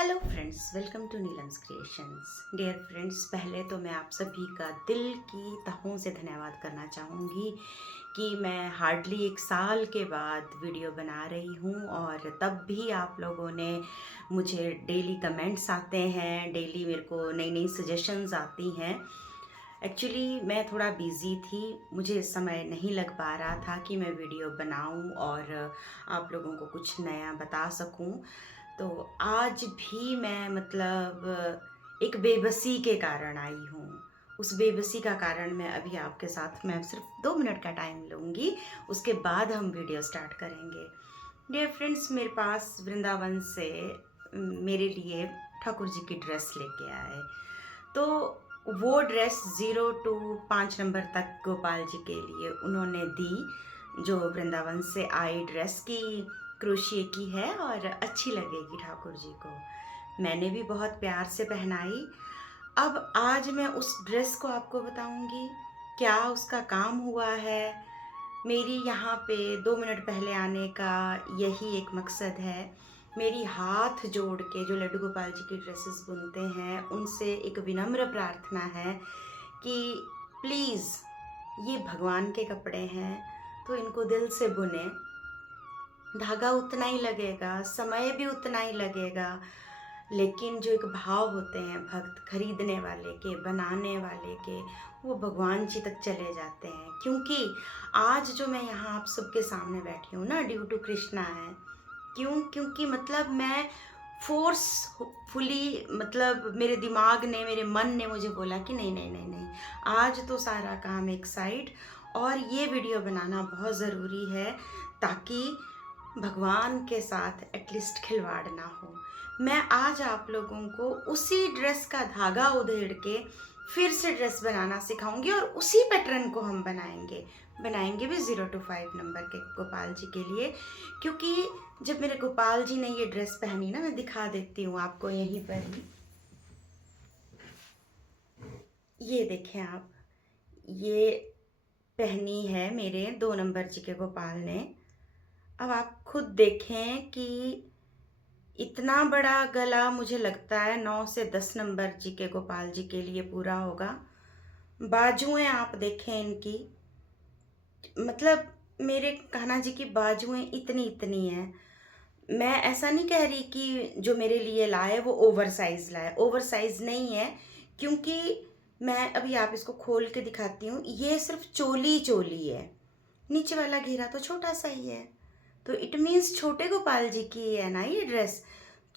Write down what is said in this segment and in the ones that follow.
Hello friends, welcome to Neelam's creations. Dear friends, पहले तो मैं आप सभी का दिल की तहों से धन्यवाद करना चाहूँगी कि मैं हार्डली 1 साल के बाद वीडियो बना रही हूँ और तब भी आप लोगों ने मुझे डेली कमेंट्स आते हैं, डेली मेरे को नई नई सजेशंस आती हैं। एक्चुअली मैं थोड़ा बिज़ी थी, मुझे समय नहीं लग पा रहा था कि मैं वीडियो बनाऊं और आप लोगों को कुछ नया बता सकूं। तो आज भी मैं एक बेबसी के कारण आई हूँ। उस बेबसी का कारण मैं अभी आपके साथ मैं सिर्फ 2 मिनट का टाइम लूँगी, उसके बाद हम वीडियो स्टार्ट करेंगे। डियर फ्रेंड्स, मेरे पास वृंदावन से मेरे लिए ठाकुर जी की ड्रेस लेके आए। तो वो ड्रेस 0 to 5 नंबर तक गोपाल जी के लिए उन्होंने दी, जो वृंदावन से आई ड्रेस की क्रोशिए की है और अच्छी लगेगी ठाकुर जी को। मैंने भी बहुत प्यार से पहनाई। अब आज मैं उस ड्रेस को आपको बताऊंगी, क्या उसका काम हुआ है। मेरी यहाँ पे 2 मिनट पहले आने का यही एक मकसद है। मेरी हाथ जोड़ के जो लड्डू गोपाल जी की ड्रेसेस बुनते हैं उनसे एक विनम्र प्रार्थना है कि प्लीज़, ये भगवान के कपड़े हैं तो इनको दिल से बुने। धागा उतना ही लगेगा, समय भी उतना ही लगेगा, लेकिन जो एक भाव होते हैं भक्त खरीदने वाले के, बनाने वाले के, वो भगवान जी तक चले जाते हैं। क्योंकि आज जो मैं यहाँ आप सबके सामने बैठी हूँ ना, ड्यू टू कृष्णा है। क्यों? क्योंकि मैं फोर्सफुली, मेरे दिमाग ने, मेरे मन ने मुझे बोला कि नहीं नहीं नहीं नहीं, आज तो सारा काम एक साइड और ये वीडियो बनाना बहुत ज़रूरी है, ताकि भगवान के साथ एटलीस्ट खिलवाड़ ना हो। मैं आज आप लोगों को उसी ड्रेस का धागा उधेड़ के फिर से ड्रेस बनाना सिखाऊंगी और उसी पैटर्न को हम बनाएंगे भी 0 to 5 नंबर के गोपाल जी के लिए। क्योंकि जब मेरे गोपाल जी ने ये ड्रेस पहनी ना, मैं दिखा देती हूँ आपको यहीं पर ही। ये देखें आप, ये पहनी है मेरे 2 नंबर जी के गोपाल ने। अब आप खुद देखें कि इतना बड़ा गला मुझे लगता है 9 से 10 नंबर जी के गोपाल जी के लिए पूरा होगा। बाजुएं आप देखें इनकी, मेरे कान्हा जी की बाजुएं इतनी इतनी हैं। मैं ऐसा नहीं कह रही कि जो मेरे लिए लाए वो ओवर साइज लाए, ओवर साइज नहीं है। क्योंकि मैं अभी आप इसको खोल के दिखाती हूँ, ये सिर्फ चोली चोली है, नीचे वाला घेरा तो छोटा सा ही है। तो इट मीन्स छोटे गोपाल जी की है ना ये ड्रेस।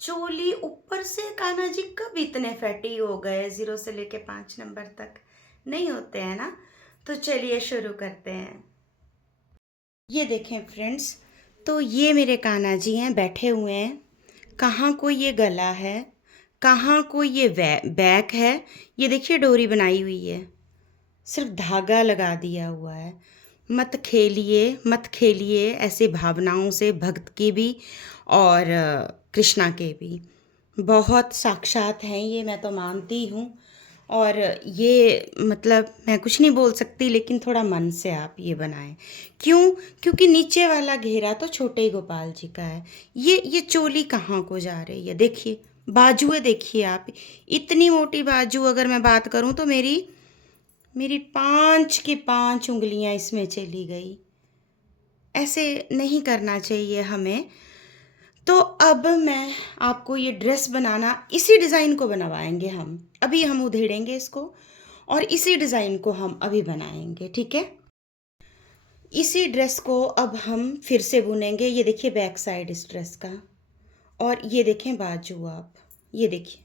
चोली ऊपर से कान्हा जी कब इतने फैटी हो गए, 0 से लेके 5 नंबर तक नहीं होते हैं ना। तो चलिए शुरू करते हैं। ये देखें फ्रेंड्स, तो ये मेरे कान्हा जी हैं, बैठे हुए हैं। कहाँ कोई ये गला है, कहाँ कोई ये बैक है। ये देखिए डोरी बनाई हुई है, सिर्फ धागा लगा दिया हुआ है। मत खेलिए, मत खेलिए ऐसे भावनाओं से, भक्त की भी और कृष्णा के भी। बहुत साक्षात हैं ये, मैं तो मानती हूँ। और ये मैं कुछ नहीं बोल सकती, लेकिन थोड़ा मन से आप ये बनाएं। क्यों? क्योंकि नीचे वाला घेरा तो छोटे गोपाल जी का है। ये चोली कहाँ को जा रही है, देखिए बाजुएं देखिए आप। इतनी मोटी बाजू, अगर मैं बात करूँ तो मेरी मेरी 5 की 5 उंगलियां इसमें चली गई। ऐसे नहीं करना चाहिए हमें। तो अब मैं आपको ये ड्रेस बनाना, इसी डिज़ाइन को बनवाएंगे हम। अभी हम उधेड़ेंगे इसको और इसी डिज़ाइन को हम अभी बनाएंगे, ठीक है। इसी ड्रेस को अब हम फिर से बुनेंगे। ये देखिए बैक साइड इस ड्रेस का, और ये देखें बाजू आप, ये देखिए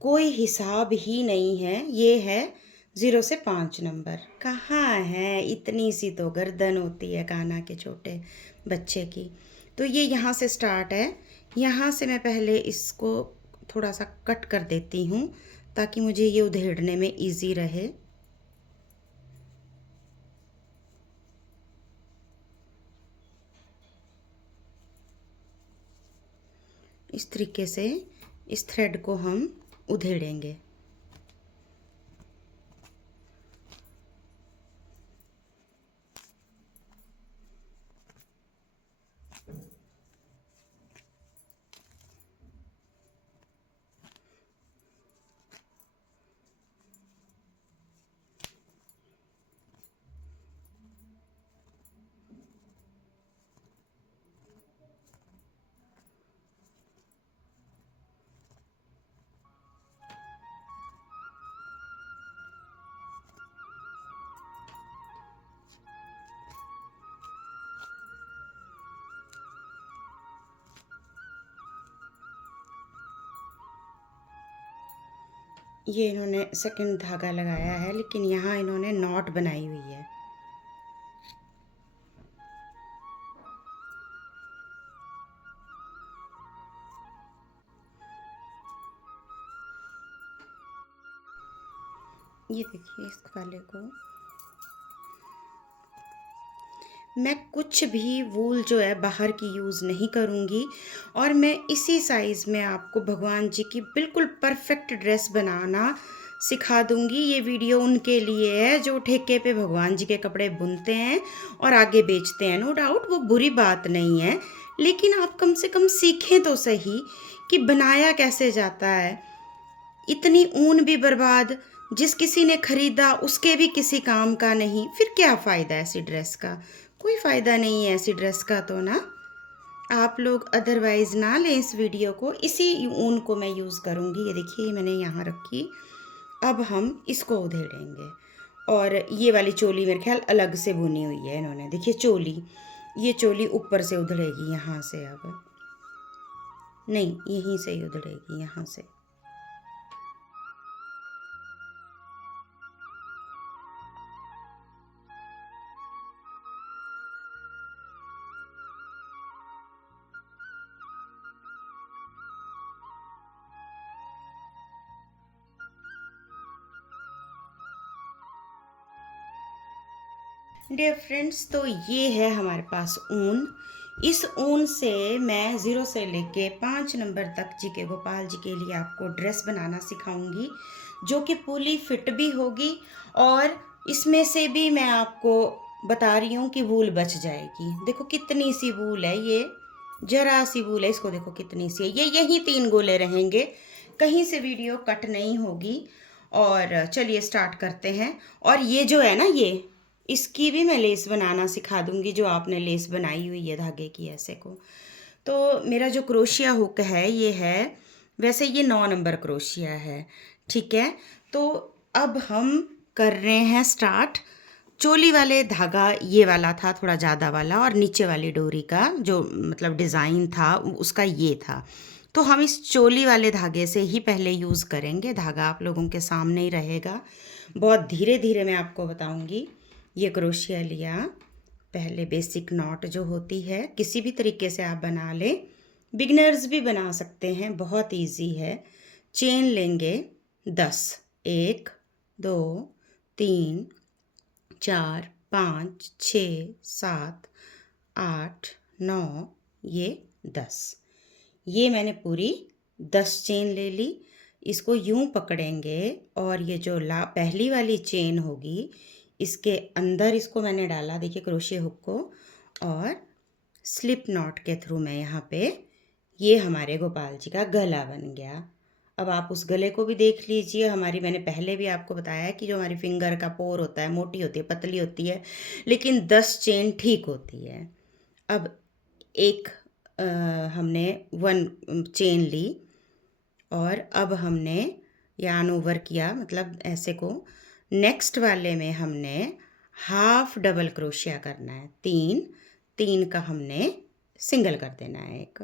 कोई हिसाब ही नहीं है। ये है 0 से 5 नंबर। कहाँ है, इतनी सी तो गर्दन होती है कान्हा के छोटे बच्चे की। तो ये यहाँ से स्टार्ट है। यहाँ से मैं पहले इसको थोड़ा सा कट कर देती हूँ, ताकि मुझे ये उधेड़ने में इजी रहे। इस तरीके से इस थ्रेड को हम उधेड़ेंगे। ये इन्होंने सेकंड धागा लगाया है, लेकिन यहाँ इन्होंने नॉट बनाई हुई है। ये देखिए इस वाले को मैं कुछ भी वूल जो है बाहर की यूज़ नहीं करूँगी, और मैं इसी साइज़ में आपको भगवान जी की बिल्कुल परफेक्ट ड्रेस बनाना सिखा दूँगी। ये वीडियो उनके लिए है जो ठेके पे भगवान जी के कपड़े बुनते हैं और आगे बेचते हैं। नो डाउट वो बुरी बात नहीं है, लेकिन आप कम से कम सीखें तो सही कि बनाया कैसे जाता है। इतनी ऊन भी बर्बाद, जिस किसी ने खरीदा उसके भी किसी काम का नहीं, फिर क्या फ़ायदा ऐसी ड्रेस का? कोई फ़ायदा नहीं है ऐसी ड्रेस का तो ना। आप लोग अदरवाइज़ ना लें इस वीडियो को। इसी ऊन को मैं यूज़ करूँगी। ये देखिए मैंने यहाँ रखी। अब हम इसको उधेड़ेंगे, और ये वाली चोली मेरे ख्याल अलग से बुनी हुई है इन्होंने। देखिए चोली, ये चोली ऊपर से उधड़ेगी यहाँ से, अब नहीं यहीं से ही उधड़ेगी यहाँ से। डियर फ्रेंड्स, तो ये है हमारे पास ऊन। इस ऊन से मैं 0 से लेके 5 नंबर तक जी के गोपाल जी के लिए आपको ड्रेस बनाना सिखाऊंगी, जो कि पूरी फिट भी होगी, और इसमें से भी मैं आपको बता रही हूँ कि वूल बच जाएगी। देखो कितनी सी वूल है, ये जरा सी वूल है, इसको देखो कितनी सी है। ये यही 3 गोले रहेंगे, कहीं से वीडियो कट नहीं होगी। और चलिए स्टार्ट करते हैं। और ये जो है ना, ये इसकी भी मैं लेस बनाना सिखा दूंगी, जो आपने लेस बनाई हुई है धागे की ऐसे को। तो मेरा जो क्रोशिया हुक है ये है, वैसे ये 9 नंबर क्रोशिया है, ठीक है। तो अब हम कर रहे हैं स्टार्ट। चोली वाले धागा ये वाला था थोड़ा ज़्यादा वाला, और नीचे वाली डोरी का जो मतलब डिज़ाइन था उसका ये था। तो हम इस चोली वाले धागे से ही पहले यूज़ करेंगे। धागा आप लोगों के सामने ही रहेगा, बहुत धीरे धीरे मैं आपको बताऊंगी। ये क्रोशिया लिया, पहले बेसिक नॉट जो होती है किसी भी तरीके से आप बना लें, बिगनर्स भी बना सकते हैं, बहुत इजी है। चेन लेंगे 10, 1 2 3 4 5 6 7 8 9, ये 10। ये मैंने पूरी 10 चेन ले ली। इसको यूं पकड़ेंगे, और ये जो पहली वाली चेन होगी इसके अंदर इसको मैंने डाला, देखिए क्रोशिया हुक को, और स्लिप नॉट के थ्रू मैं यहाँ पे, ये हमारे गोपाल जी का गला बन गया। अब आप उस गले को भी देख लीजिए। हमारी, मैंने पहले भी आपको बताया कि जो हमारी फिंगर का पोर होता है मोटी होती है, पतली होती है, लेकिन 10 चेन ठीक होती है। अब एक हमने 1 चेन ली, और अब हमने यार्न ओवर किया, मतलब ऐसे को। नेक्स्ट वाले में हमने हाफ डबल क्रोशिया करना है, 3 का हमने सिंगल कर देना है एक,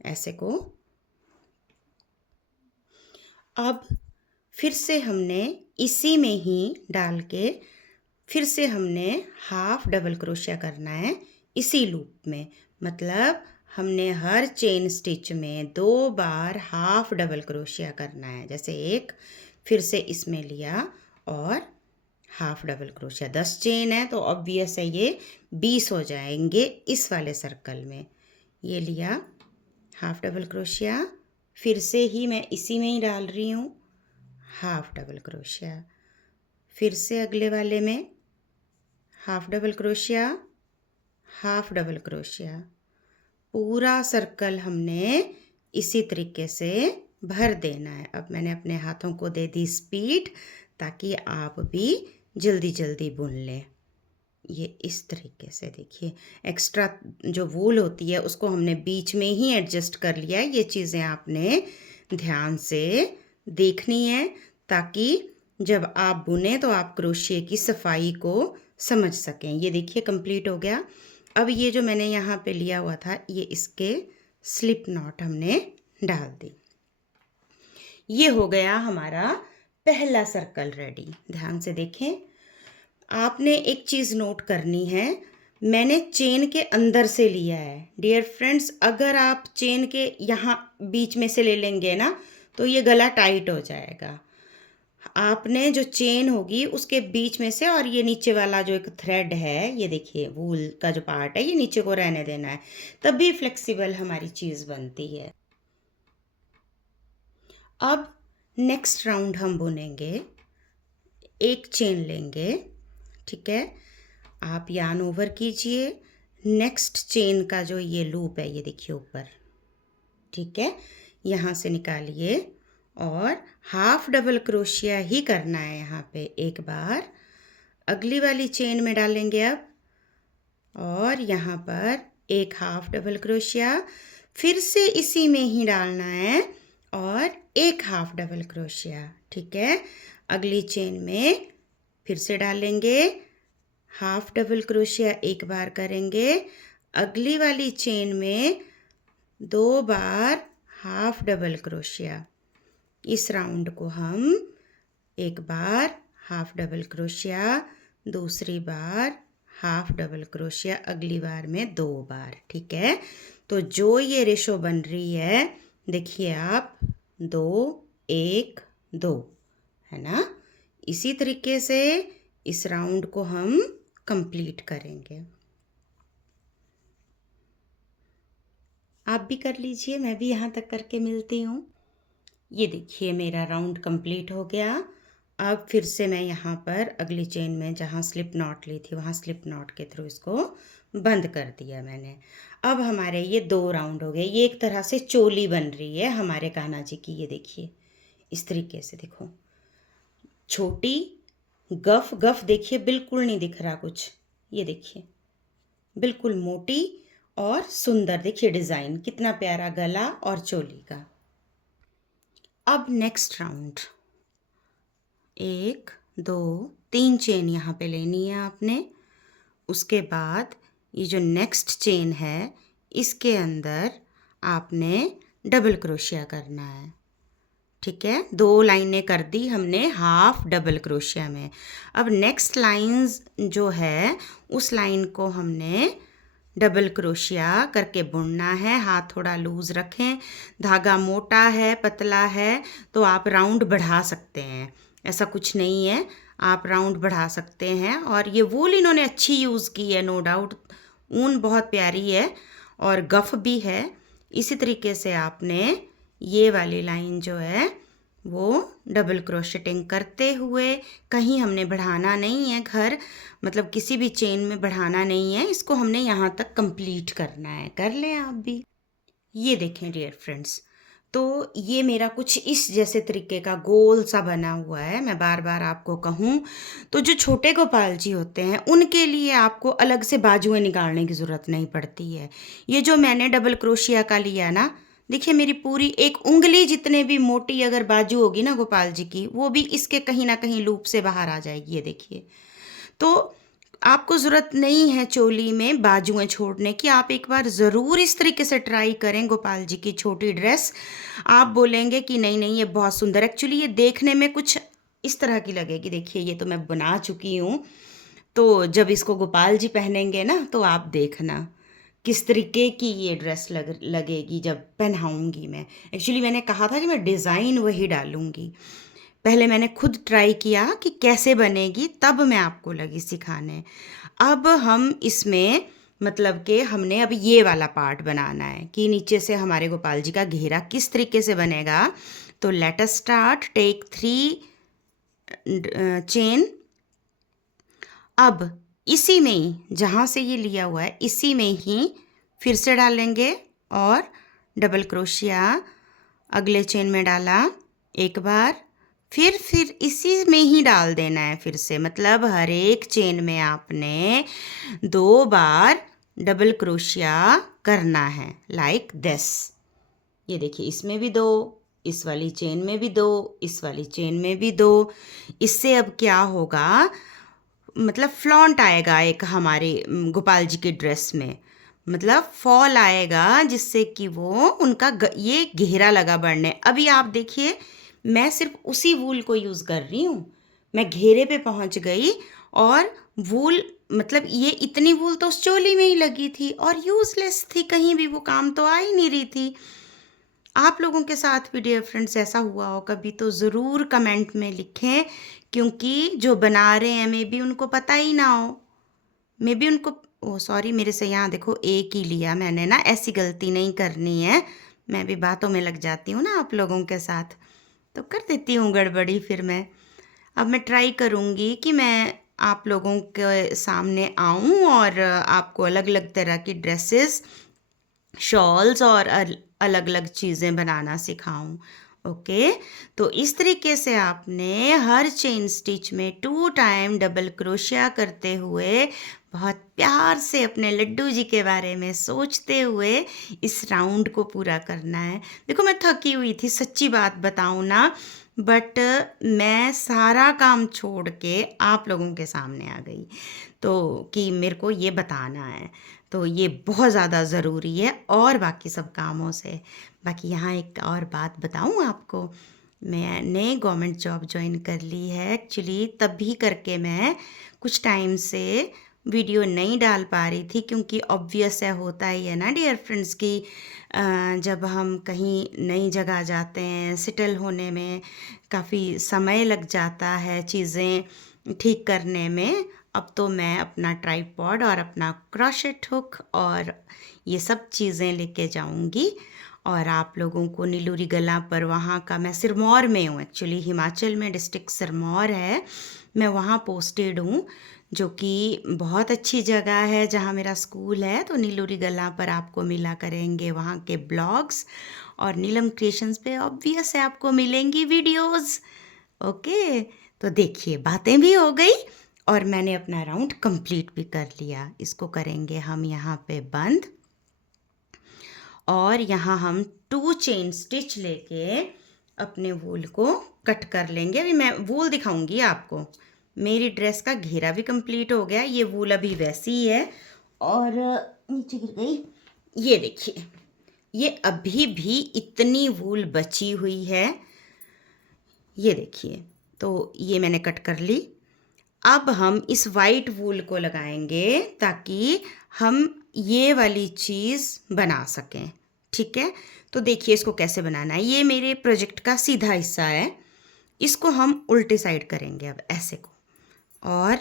ऐसे को। अब फिर से हमने इसी में ही डाल के फिर से हमने हाफ डबल क्रोशिया करना है इसी लूप में। मतलब हमने हर चेन स्टिच में 2 बार हाफ डबल क्रोशिया करना है। जैसे एक, फिर से इसमें लिया और हाफ डबल क्रोशिया। 10 चेन है तो ऑब्वियस है ये 20 हो जाएंगे इस वाले सर्कल में। ये लिया हाफ डबल क्रोशिया, फिर से ही मैं इसी में ही डाल रही हूँ हाफ डबल क्रोशिया, फिर से अगले वाले में half double crochet, half double crochet. पूरा सर्कल हमने इसी तरीके से भर देना है। अब मैंने अपने हाथों को दे दी स्पीड, ताकि आप भी जल्दी जल्दी बुन लें। ये इस तरीके से देखिए, एक्स्ट्रा जो वूल होती है उसको हमने बीच में ही एडजस्ट कर लिया है। ये चीज़ें आपने ध्यान से देखनी है, ताकि जब आप बुने तो आप क्रोशिया की सफाई को समझ सकें। ये देखिए कंप्लीट हो गया। अब ये जो मैंने यहाँ पे लिया हुआ था, ये इसके स्लिप नॉट हमने डाल दी। ये हो गया हमारा पहला सर्कल रेडी। ध्यान से देखें, आपने एक चीज़ नोट करनी है, मैंने चेन के अंदर से लिया है। डियर फ्रेंड्स, अगर आप चेन के यहाँ बीच में से ले लेंगे ना तो ये गला टाइट हो जाएगा। आपने जो चेन होगी उसके बीच में से, और ये नीचे वाला जो एक थ्रेड है, ये देखिए वूल का जो पार्ट है, ये नीचे को रहने देना है, तभी फ्लेक्सिबल हमारी चीज़ बनती है। अब नेक्स्ट राउंड हम बुनेंगे, एक चेन लेंगे, ठीक है। आप यार्न ओवर कीजिए, नेक्स्ट चेन का जो ये लूप है ये देखिए ऊपर, ठीक है, यहाँ से निकालिए और हाफ डबल क्रोशिया ही करना है यहाँ पे। एक बार अगली वाली चेन में डालेंगे अब, और यहाँ पर एक हाफ डबल क्रोशिया, फिर से इसी में ही डालना है और एक हाफ डबल क्रोशिया, ठीक है। अगली चेन में फिर से डालेंगे, हाफ डबल क्रोशिया एक बार करेंगे, अगली वाली चेन में 2 बार हाफ डबल क्रोशिया। इस राउंड को हम एक बार हाफ डबल क्रोशिया, दूसरी बार हाफ डबल क्रोशिया, अगली बार में 2 बार, ठीक है। तो जो ये रेशो बन रही है देखिए आप, 2 1 2, है ना। इसी तरीके से इस राउंड को हम कंप्लीट करेंगे। आप भी कर लीजिए, मैं भी यहाँ तक करके मिलती हूँ। ये देखिए मेरा राउंड कंप्लीट हो गया। अब फिर से मैं यहाँ पर अगली चेन में जहाँ स्लिप नॉट ली थी वहाँ स्लिप नॉट के थ्रू इसको बंद कर दिया मैंने। अब हमारे ये 2 राउंड हो गए। ये एक तरह से चोली बन रही है हमारे कान्हा जी की। ये देखिए इस तरीके से, देखो छोटी गफ गफ देखिए बिल्कुल नहीं दिख रहा कुछ। ये देखिए बिल्कुल मोटी और सुंदर, देखिए डिज़ाइन कितना प्यारा गला और चोली का। अब नेक्स्ट राउंड 1 2 3 चेन यहाँ पे लेनी है आपने। उसके बाद ये जो नेक्स्ट चेन है इसके अंदर आपने डबल क्रोशिया करना है, ठीक है। 2 लाइनें कर दी हमने हाफ डबल क्रोशिया में। अब नेक्स्ट लाइंस जो है उस लाइन को हमने डबल क्रोशिया करके बुनना है। हाथ थोड़ा लूज़ रखें, धागा मोटा है पतला है तो आप राउंड बढ़ा सकते हैं, ऐसा कुछ नहीं है, आप राउंड बढ़ा सकते हैं। और ये वूल इन्होंने अच्छी यूज़ की है, नो डाउट, ऊन बहुत प्यारी है और गफ भी है। इसी तरीके से आपने ये वाली लाइन जो है वो डबल क्रोशेटिंग करते हुए, कहीं हमने बढ़ाना नहीं है घर, मतलब किसी भी चेन में बढ़ाना नहीं है, इसको हमने यहाँ तक कंप्लीट करना है। कर लें आप भी। ये देखें डियर फ्रेंड्स, तो ये मेरा कुछ इस जैसे तरीके का गोल सा बना हुआ है। मैं बार बार आपको कहूँ तो जो छोटे गोपाल जी होते हैं उनके लिए आपको अलग से बाजुएं निकालने की ज़रूरत नहीं पड़ती है। ये जो मैंने डबल क्रोशिया का लिया ना, देखिए मेरी पूरी एक उंगली जितने भी मोटी अगर बाजू होगी ना गोपाल जी की, वो भी इसके कहीं ना कहीं लूप से बाहर आ जाएगी। ये देखिए, तो आपको ज़रूरत नहीं है चोली में बाजुएं छोड़ने की। आप एक बार ज़रूर इस तरीके से ट्राई करें गोपाल जी की छोटी ड्रेस, आप बोलेंगे कि नहीं नहीं ये बहुत सुंदर। एक्चुअली ये देखने में कुछ इस तरह की लगेगी। देखिए ये तो मैं बना चुकी हूँ, तो जब इसको गोपाल जी पहनेंगे ना तो आप देखना किस तरीके की ये ड्रेस लगेगी जब पहनाऊँगी मैं। एक्चुअली मैंने कहा था कि मैं डिज़ाइन वही डालूँगी। पहले मैंने खुद ट्राई किया कि कैसे बनेगी, तब मैं आपको लगी सिखाने। अब हम इसमें मतलब कि हमने अब ये वाला पार्ट बनाना है कि नीचे से हमारे गोपाल जी का घेरा किस तरीके से बनेगा। तो let us start, take 3 chain. अब इसी में ही जहाँ से ये लिया हुआ है इसी में ही फिर से डालेंगे और डबल क्रोशिया अगले चेन में डाला एक बार, फिर इसी में ही डाल देना है फिर से। मतलब हर एक चेन में आपने 2 बार डबल क्रोशिया करना है, लाइक दिस। ये देखिए इसमें भी 2, इस वाली चेन में भी 2, इस वाली चेन में भी 2। इससे अब क्या होगा, मतलब फ्लॉन्ट आएगा एक हमारे गोपाल जी की ड्रेस में, मतलब फॉल आएगा जिससे कि वो उनका ये घेरा लगा बढ़ने। अभी आप देखिए मैं सिर्फ उसी वूल को यूज़ कर रही हूँ। मैं घेरे पे पहुँच गई और वूल मतलब ये इतनी वूल तो उस चोली में ही लगी थी और यूज़लेस थी, कहीं भी वो काम तो आ ही नहीं रही थी। आप लोगों के साथ भी डियर फ्रेंड्स ऐसा हुआ हो कभी तो ज़रूर कमेंट में लिखें, क्योंकि जो बना रहे हैं मे बी उनको पता ही ना हो, मे बी उनको ओह सॉरी मेरे से यहाँ देखो एक ही लिया मैंने ना, ऐसी गलती नहीं करनी है। मैं भी बातों में लग जाती हूँ ना आप लोगों के साथ, तो कर देती हूँ गड़बड़ी फिर मैं। अब मैं ट्राई करूँगी कि मैं आप लोगों के सामने आऊँ और आपको अलग अलग तरह की ड्रेसेस, शॉल्स और अलग अलग चीज़ें बनाना सिखाऊं। ओके, तो इस तरीके से आपने हर चेन स्टिच में 2 टाइम डबल क्रोशिया करते हुए बहुत प्यार से अपने लड्डू जी के बारे में सोचते हुए इस राउंड को पूरा करना है। देखो मैं थकी हुई थी, सच्ची बात बताऊं ना, बट मैं सारा काम छोड़ के आप लोगों के सामने आ गई तो कि मेरे को ये बताना है, तो ये बहुत ज़्यादा ज़रूरी है और बाकी सब कामों से। बाकी यहाँ एक और बात बताऊँ आपको, मैंने गवर्नमेंट जॉब ज्वाइन कर ली है एक्चुअली, तभी करके मैं कुछ टाइम से वीडियो नहीं डाल पा रही थी, क्योंकि ऑब्वियस है, होता ही है ना डियर फ्रेंड्स की जब हम कहीं नई जगह जाते हैं सेटल होने में काफ़ी समय लग जाता है चीज़ें ठीक करने में। अब तो मैं अपना ट्राइपॉड और अपना क्रोशेट हुक और ये सब चीज़ें लेके जाऊंगी और आप लोगों को नीलूरी गला पर, वहाँ का, मैं सिरमौर में हूँ एक्चुअली, हिमाचल में डिस्ट्रिक्ट सिरमौर है, मैं वहाँ पोस्टेड हूँ, जो कि बहुत अच्छी जगह है जहाँ मेरा स्कूल है। तो नीलूरी गला पर आपको मिला करेंगे वहाँ के ब्लॉग्स और नीलम क्रिएशंस पे ऑब्वियस है आपको मिलेंगी वीडियोस। ओके, तो देखिए बातें भी हो गई और मैंने अपना राउंड कंप्लीट भी कर लिया। इसको करेंगे हम यहाँ पे बंद और यहाँ हम 2 चेन स्टिच लेके अपने वूल को कट कर लेंगे। अभी मैं वूल दिखाऊंगी आपको। मेरी ड्रेस का घेरा भी कंप्लीट हो गया, ये वूल अभी वैसी ही है और नीचे गिर गई। ये देखिए, ये अभी भी इतनी वूल बची हुई है, ये देखिए। तो ये मैंने कट कर ली। अब हम इस वाइट वूल को लगाएंगे ताकि हम ये वाली चीज़ बना सकें, ठीक है। तो देखिए इसको कैसे बनाना है। ये मेरे प्रोजेक्ट का सीधा हिस्सा है, इसको हम उल्टी साइड करेंगे अब ऐसे को, और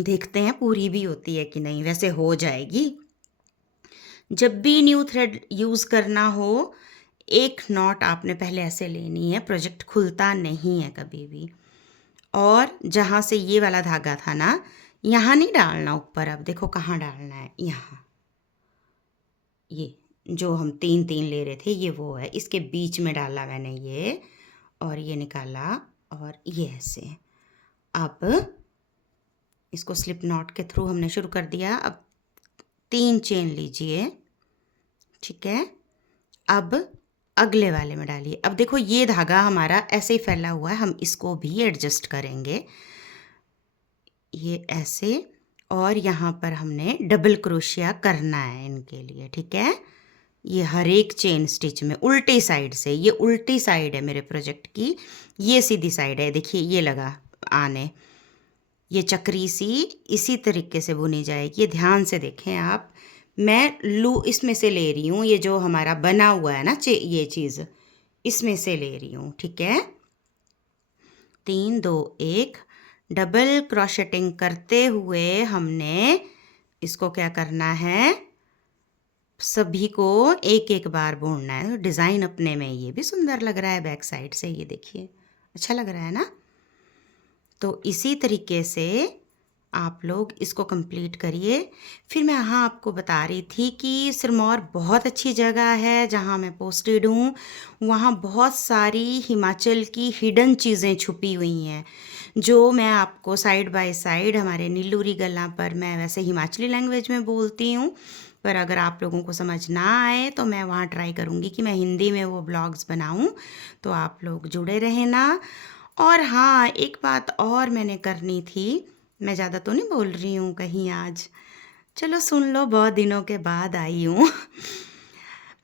देखते हैं पूरी भी होती है कि नहीं। वैसे हो जाएगी। जब भी न्यू थ्रेड यूज़ करना हो, एक नॉट आपने पहले ऐसे लेनी है, प्रोजेक्ट खुलता नहीं है कभी भी। और जहाँ से ये वाला धागा था ना, यहाँ नहीं डालना ऊपर, अब देखो कहाँ डालना है, यहाँ। ये जो हम 3-3 ले रहे थे ये वो है, इसके बीच में डाला मैंने ये और ये निकाला और ये ऐसे। अब इसको स्लिप नॉट के थ्रू हमने शुरू कर दिया। अब 3 चेन लीजिए, ठीक है। अब अगले वाले में डालिए। अब देखो ये धागा हमारा ऐसे ही फैला हुआ है, हम इसको भी एडजस्ट करेंगे, ये ऐसे। और यहाँ पर हमने डबल क्रोशिया करना है इनके लिए, ठीक है। ये हर एक चेन स्टिच में उल्टी साइड से, ये उल्टी साइड है मेरे प्रोजेक्ट की, ये सीधी साइड है, देखिए ये लगा आने, ये चक्री सी इसी तरीके से बुनी जाएगी। ये ध्यान से देखें आप, मैं लू इसमें से ले रही हूँ, ये जो हमारा बना हुआ है ना ये चीज़, इसमें से ले रही हूँ, ठीक है। 3 2 1 डबल क्रोशेटिंग करते हुए हमने इसको क्या करना है, सभी को एक एक बार बुनना है। डिज़ाइन अपने में ये भी सुंदर लग रहा है बैक साइड से, ये देखिए अच्छा लग रहा है ना। तो इसी तरीके से आप लोग इसको कंप्लीट करिए। फिर मैं यहाँ आपको बता रही थी कि सिरमौर बहुत अच्छी जगह है जहाँ मैं पोस्टेड हूँ। वहाँ बहुत सारी हिमाचल की हिडन चीज़ें छुपी हुई हैं, जो मैं आपको साइड बाय साइड हमारे नीलूरी गला पर, मैं वैसे हिमाचली लैंग्वेज में बोलती हूँ, पर अगर आप लोगों को समझ ना आए तो मैं वहाँ ट्राई करूँगी कि मैं हिंदी में वो ब्लॉग्स बनाऊँ, तो आप लोग जुड़े रहें ना। और हाँ, एक बात और मैंने करनी थी, मैं ज़्यादा तो नहीं बोल रही हूँ कहीं आज, चलो सुन लो, बहुत दिनों के बाद आई हूँ।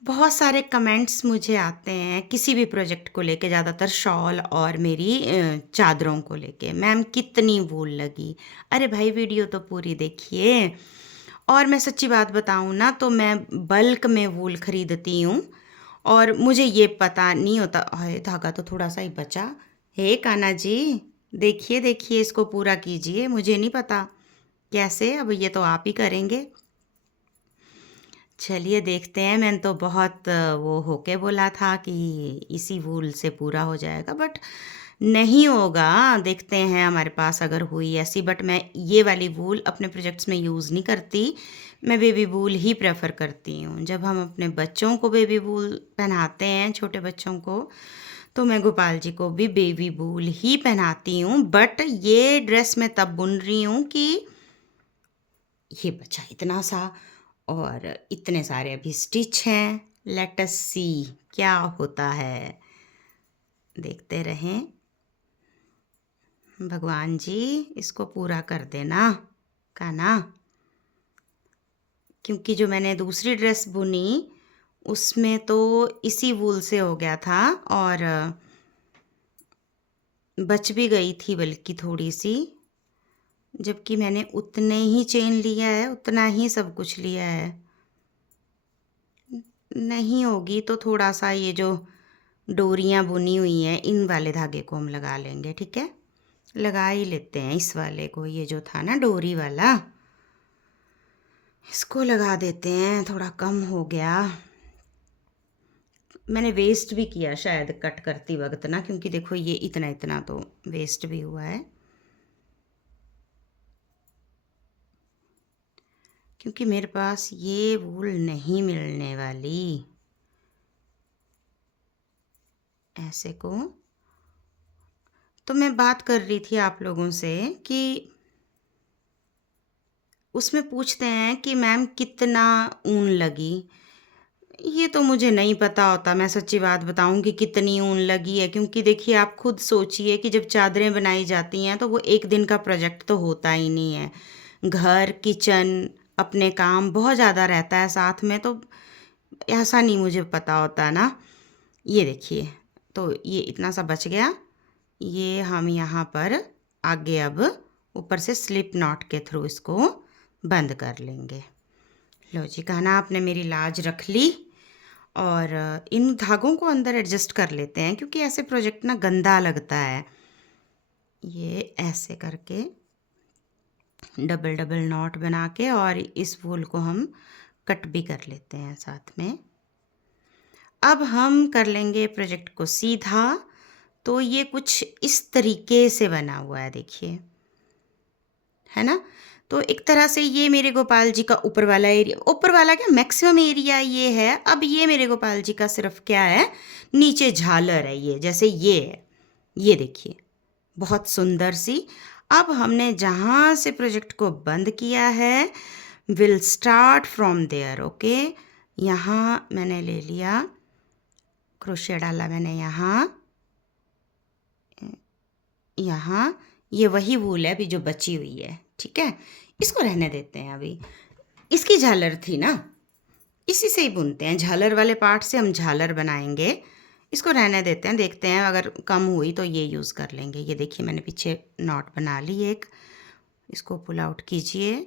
बहुत सारे कमेंट्स मुझे आते हैं किसी भी प्रोजेक्ट को लेके, ज़्यादातर शॉल और मेरी चादरों को लेके, मैम कितनी वूल लगी। अरे भाई वीडियो तो पूरी देखिए। और मैं सच्ची बात बताऊँ ना तो मैं बल्क में वूल खरीदती हूँ और मुझे ये पता नहीं होता। हाय धागा तो थोड़ा सा ही बचा। हे कान्हा जी, देखिए देखिए इसको पूरा कीजिए, मुझे नहीं पता कैसे, अब ये तो आप ही करेंगे। चलिए देखते हैं। मैंने तो बहुत वो होके बोला था कि इसी वूल से पूरा हो जाएगा, बट नहीं होगा। देखते हैं हमारे पास अगर हुई ऐसी, बट मैं ये वाली वूल अपने प्रोजेक्ट्स में यूज़ नहीं करती। मैं बेबी वूल ही प्रेफर करती हूँ। जब हम अपने बच्चों को बेबी वूल पहनाते हैं, छोटे बच्चों को, तो मैं गोपाल जी को भी बेबी वूल ही पहनाती हूँ। बट ये ड्रेस मैं तब बुन रही हूँ कि ये बचा इतना सा और इतने सारे अभी स्टिच हैं। लेट अस सी क्या होता है, देखते रहें। भगवान जी इसको पूरा कर देना कान्हा, क्योंकि जो मैंने दूसरी ड्रेस बुनी उसमें तो इसी वूल से हो गया था और बच भी गई थी बल्कि थोड़ी सी, जबकि मैंने उतने ही चेन लिया है, उतना ही सब कुछ लिया है। नहीं होगी तो थोड़ा सा ये जो डोरियां बुनी हुई हैं इन वाले धागे को हम लगा लेंगे। ठीक है, लगा ही लेते हैं इस वाले को, ये जो था ना डोरी वाला, इसको लगा देते हैं। थोड़ा कम हो गया, मैंने वेस्ट भी किया शायद कट करती वक्त ना, क्योंकि देखो ये इतना इतना तो वेस्ट भी हुआ है, क्योंकि मेरे पास ये वूल नहीं मिलने वाली। ऐसे को तो मैं बात कर रही थी आप लोगों से कि उसमें पूछते हैं कि मैम कितना ऊन लगी। ये तो मुझे नहीं पता होता, मैं सच्ची बात बताऊं कि कितनी ऊन लगी है, क्योंकि देखिए आप खुद सोचिए कि जब चादरें बनाई जाती हैं तो वो एक दिन का प्रोजेक्ट तो होता ही नहीं है। घर, किचन, अपने काम बहुत ज़्यादा रहता है साथ में, तो ऐसा नहीं मुझे पता होता ना। ये देखिए, तो ये इतना सा बच गया। ये हम यहाँ पर आगे अब ऊपर से स्लिप नॉट के थ्रू इसको बंद कर लेंगे। लो जी कान्हा, आपने मेरी लाज रख ली। और इन धागों को अंदर एडजस्ट कर लेते हैं, क्योंकि ऐसे प्रोजेक्ट ना गंदा लगता है। ये ऐसे करके डबल डबल नॉट बना के और इस वूल को हम कट भी कर लेते हैं साथ में। अब हम कर लेंगे प्रोजेक्ट को सीधा। तो ये कुछ इस तरीके से बना हुआ है, देखिए, है ना। तो एक तरह से ये मेरे गोपाल जी का ऊपर वाला एरिया, ऊपर वाला क्या मैक्सिमम एरिया ये है। अब ये मेरे गोपाल जी का सिर्फ क्या है, नीचे झालर है, ये जैसे ये है, ये देखिए बहुत सुंदर सी। अब हमने जहाँ से प्रोजेक्ट को बंद किया है, will start from there. Okay, यहाँ मैंने ले लिया, क्रोशिया डाला मैंने यहाँ, यहाँ ये वही वूल है अभी जो बची हुई है। ठीक है, इसको रहने देते हैं अभी। इसकी झालर थी ना, इसी से ही बुनते हैं, झालर वाले पार्ट से हम झालर बनाएंगे। इसको रहने देते हैं, देखते हैं अगर कम हुई तो ये यूज़ कर लेंगे। ये देखिए मैंने पीछे नॉट बना ली एक, इसको पुल आउट कीजिए।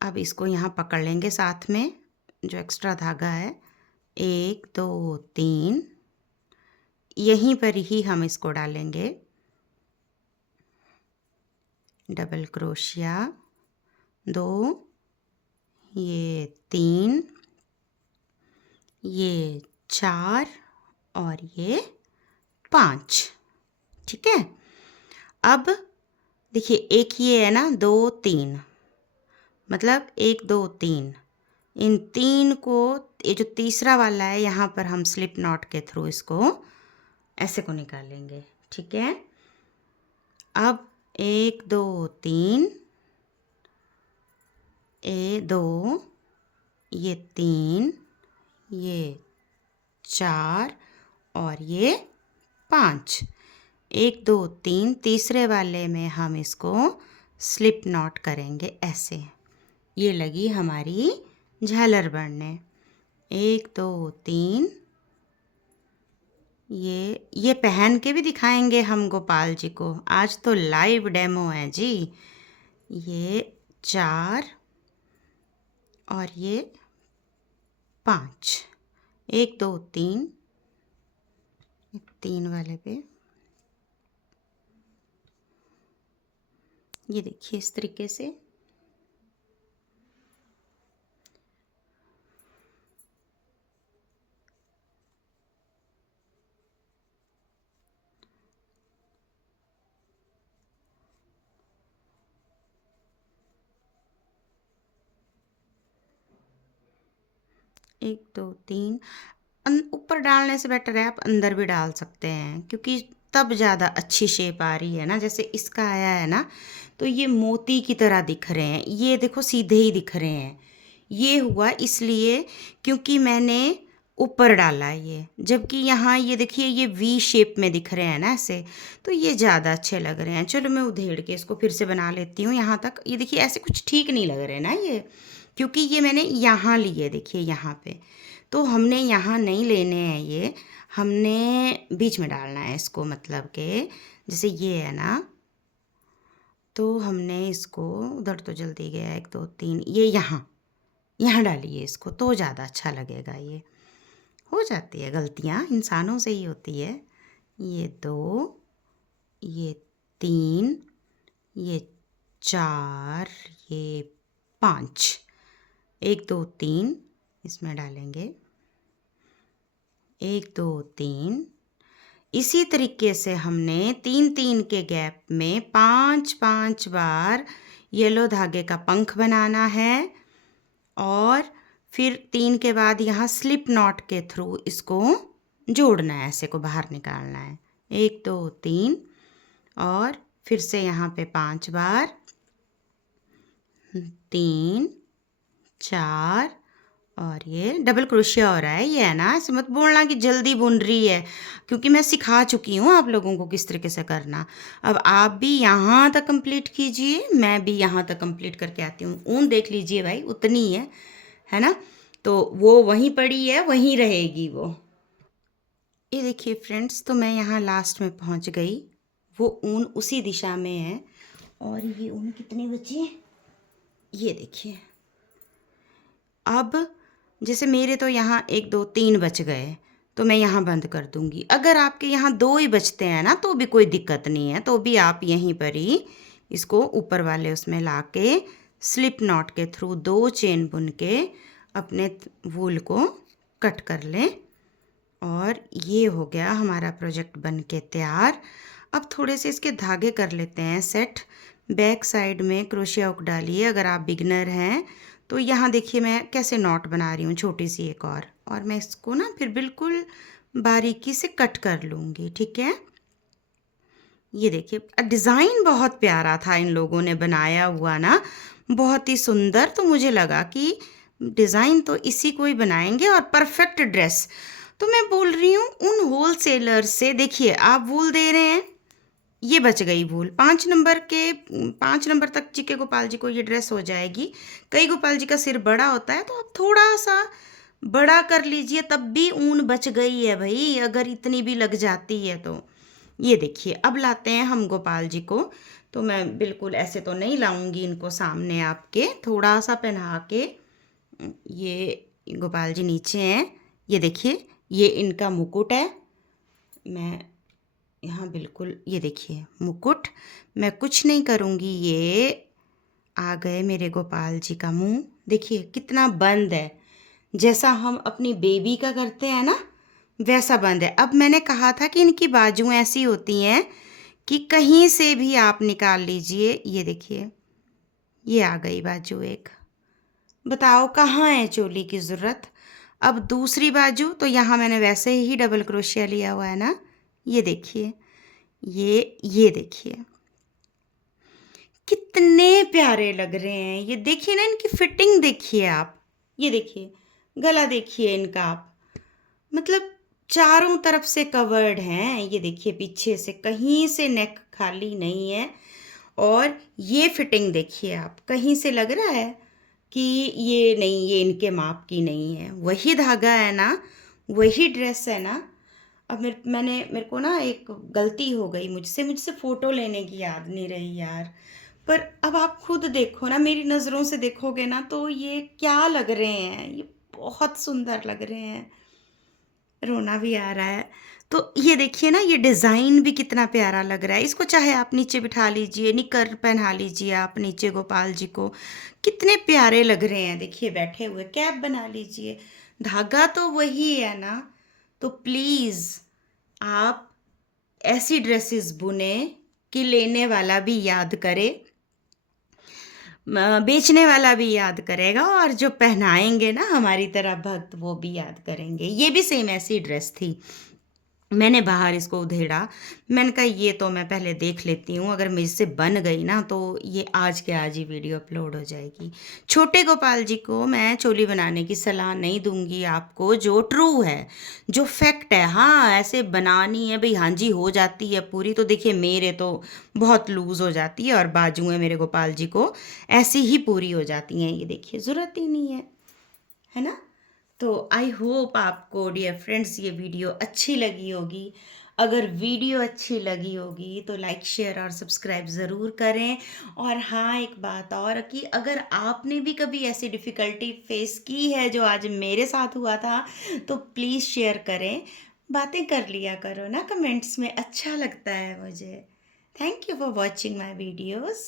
अब इसको यहाँ पकड़ लेंगे साथ में, जो एक्स्ट्रा धागा है, 1 2 3, यहीं पर ही हम इसको डालेंगे। डबल क्रोशिया 2, ये 3, ये 4 और ये 5। ठीक है, अब देखिए एक ये है ना, 2 3, मतलब 1 2 3, इन 3 को, ये जो तीसरा वाला है यहाँ पर हम स्लिप नॉट के थ्रू इसको ऐसे को निकालेंगे। ठीक है, अब 1 2 3, ये 2, ये 3, ये 4 और ये 5। 1 2 3, तीसरे वाले में हम इसको स्लिप नॉट करेंगे ऐसे। ये लगी हमारी झालर बनने। 1 2 3। ये पहन के भी दिखाएंगे हम गोपाल जी को, आज तो लाइव डेमो है जी। ये 4 और ये 5, 1 2 3, 3 वाले पे ये देखिए इस तरीके से। एक दो तीन, ऊपर डालने से बेटर है आप अंदर भी डाल सकते हैं, क्योंकि तब ज़्यादा अच्छी शेप आ रही है ना। जैसे इसका आया है ना, तो ये मोती की तरह दिख रहे हैं, ये देखो सीधे ही दिख रहे हैं। ये हुआ इसलिए क्योंकि मैंने ऊपर डाला ये, जबकि यहाँ ये देखिए ये वी शेप में दिख रहे हैं ना ऐसे, तो ये ज़्यादा अच्छे लग रहे हैं। चलो मैं उधेड़ के इसको फिर से बना लेती हूँ यहाँ तक। ये देखिए ऐसे कुछ ठीक नहीं लग रहे ना ये, क्योंकि ये मैंने यहाँ लिए, देखिए यहाँ पे, तो हमने यहाँ नहीं लेने हैं ये, हमने बीच में डालना है इसको। मतलब कि जैसे ये है ना, तो हमने इसको उधर तो जल्दी गया, 1 2 3, ये यहाँ यहाँ डालिए इसको तो ज़्यादा अच्छा लगेगा। ये हो जाती है गलतियाँ, इंसानों से ही होती है। ये 2, ये 3, ये 4, ये 5, 1 2 3 इसमें डालेंगे, 1 2 3। इसी तरीके से हमने 3 3 के गैप में 5 5 बार येलो धागे का पंख बनाना है, और फिर 3 के बाद यहाँ स्लिप नॉट के थ्रू इसको जोड़ना है, ऐसे को बाहर निकालना है। 1 2 3 और फिर से यहाँ पे 5 बार, 3 4, और ये डबल क्रोशिया हो रहा है। ये है ना, ऐसे मत बोलना कि जल्दी बुन रही है, क्योंकि मैं सिखा चुकी हूँ आप लोगों को किस तरीके से करना। अब आप भी यहाँ तक कंप्लीट कीजिए, मैं भी यहाँ तक कंप्लीट करके आती हूँ। ऊन देख लीजिए भाई, उतनी है ना, तो वो वहीं पड़ी है, वहीं रहेगी वो। ये देखिए फ्रेंड्स, तो मैं यहाँ लास्ट में पहुँच गई, वो ऊन उसी दिशा में है। और ये ऊन कितनी बची है, ये देखिए। अब जैसे मेरे तो यहाँ 1 2 3 बच गए, तो मैं यहाँ बंद कर दूँगी। अगर आपके यहाँ 2 ही बचते हैं ना, तो भी कोई दिक्कत नहीं है, तो भी आप यहीं पर ही इसको ऊपर वाले उसमें ला के स्लिप नॉट के थ्रू 2 चेन बुन के अपने वूल को कट कर लें। और ये हो गया हमारा प्रोजेक्ट बन के तैयार। अब थोड़े से इसके धागे कर लेते हैं सेट। बैक साइड में क्रोशिया हुक डालिए अगर आप बिगनर हैं तो। यहाँ देखिए मैं कैसे नॉट बना रही हूँ, छोटी सी एक और मैं इसको ना फिर बिल्कुल बारीकी से कट कर लूँगी, ठीक है। ये देखिए डिज़ाइन बहुत प्यारा था इन लोगों ने बनाया हुआ ना, बहुत ही सुंदर। तो मुझे लगा कि डिज़ाइन तो इसी को ही बनाएंगे और परफेक्ट ड्रेस। तो मैं बोल रही हूँ उन होल सेलर से, देखिए आप वूल दे रहे हैं, ये बच गई वूल 5 नंबर के, 5 नंबर तक जी के गोपाल जी को ये ड्रेस हो जाएगी। कई गोपाल जी का सिर बड़ा होता है तो आप थोड़ा सा बड़ा कर लीजिए, तब भी ऊन बच गई है भाई, अगर इतनी भी लग जाती है तो। ये देखिए अब लाते हैं हम गोपाल जी को। तो मैं बिल्कुल ऐसे तो नहीं लाऊंगी इनको सामने आपके, थोड़ा सा पहना के। ये गोपाल जी नीचे हैं, ये देखिए ये इनका मुकुट है। मैं यहाँ बिल्कुल, ये देखिए मुकुट, मैं कुछ नहीं करूँगी, ये आ गए मेरे गोपाल जी का मुंह। देखिए कितना बंद है, जैसा हम अपनी बेबी का करते हैं ना वैसा बंद है। अब मैंने कहा था कि इनकी बाजुएं ऐसी होती हैं कि कहीं से भी आप निकाल लीजिए। ये देखिए ये आ गई बाजू एक, बताओ कहाँ है चोली की ज़रूरत। अब दूसरी बाजू, तो यहाँ मैंने वैसे ही डबल क्रोशिया लिया हुआ है ना, ये देखिए ये देखिए कितने प्यारे लग रहे हैं। ये देखिए ना इनकी फिटिंग देखिए आप, ये देखिए गला देखिए इनका आप, मतलब चारों तरफ से कवर्ड हैं। ये देखिए पीछे से कहीं से नेक खाली नहीं है। और ये फिटिंग देखिए आप, कहीं से लग रहा है कि ये नहीं, ये इनके माप की नहीं है। वही धागा है ना, वही ड्रेस है ना। अब मेरे को ना एक गलती हो गई मुझसे, फ़ोटो लेने की याद नहीं रही यार। पर अब आप खुद देखो ना, मेरी नज़रों से देखोगे ना तो ये क्या लग रहे हैं, ये बहुत सुंदर लग रहे हैं। रोना भी आ रहा है। तो ये देखिए ना, ये डिज़ाइन भी कितना प्यारा लग रहा है। इसको चाहे आप नीचे बिठा लीजिए, निकर पहना लीजिए आप नीचे गोपाल जी को, कितने प्यारे लग रहे हैं। देखिए बैठे हुए, कैप बना लीजिए, धागा तो वही है ना। तो प्लीज़ आप ऐसी ड्रेसेस बुने कि लेने वाला भी याद करे, बेचने वाला भी याद करेगा, और जो पहनाएंगे ना हमारी तरह भक्त, वो भी याद करेंगे। ये भी सेम ऐसी ड्रेस थी। मैंने बाहर इसको उधेड़ा, मैंने कहा ये तो मैं पहले देख लेती हूँ, अगर मुझसे बन गई ना तो ये आज के आज ही वीडियो अपलोड हो जाएगी। छोटे गोपाल जी को मैं चोली बनाने की सलाह नहीं दूंगी आपको, जो ट्रू है, जो फैक्ट है। हाँ ऐसे बनानी है भाई, हाँ जी हो जाती है पूरी। तो देखिए मेरे तो बहुत लूज़ हो जाती है, और बाजुएं मेरे गोपाल जी को ऐसी ही पूरी हो जाती हैं। ये देखिए ज़रूरत ही नहीं है ना। तो आई होप आपको डियर फ्रेंड्स ये वीडियो अच्छी लगी होगी। अगर वीडियो अच्छी लगी होगी तो लाइक शेयर और सब्सक्राइब ज़रूर करें। और हाँ एक बात और, कि अगर आपने भी कभी ऐसी डिफ़िकल्टी फेस की है जो आज मेरे साथ हुआ था, तो प्लीज़ शेयर करें। बातें कर लिया करो ना कमेंट्स में, अच्छा लगता है मुझे। Thank you for watching my videos.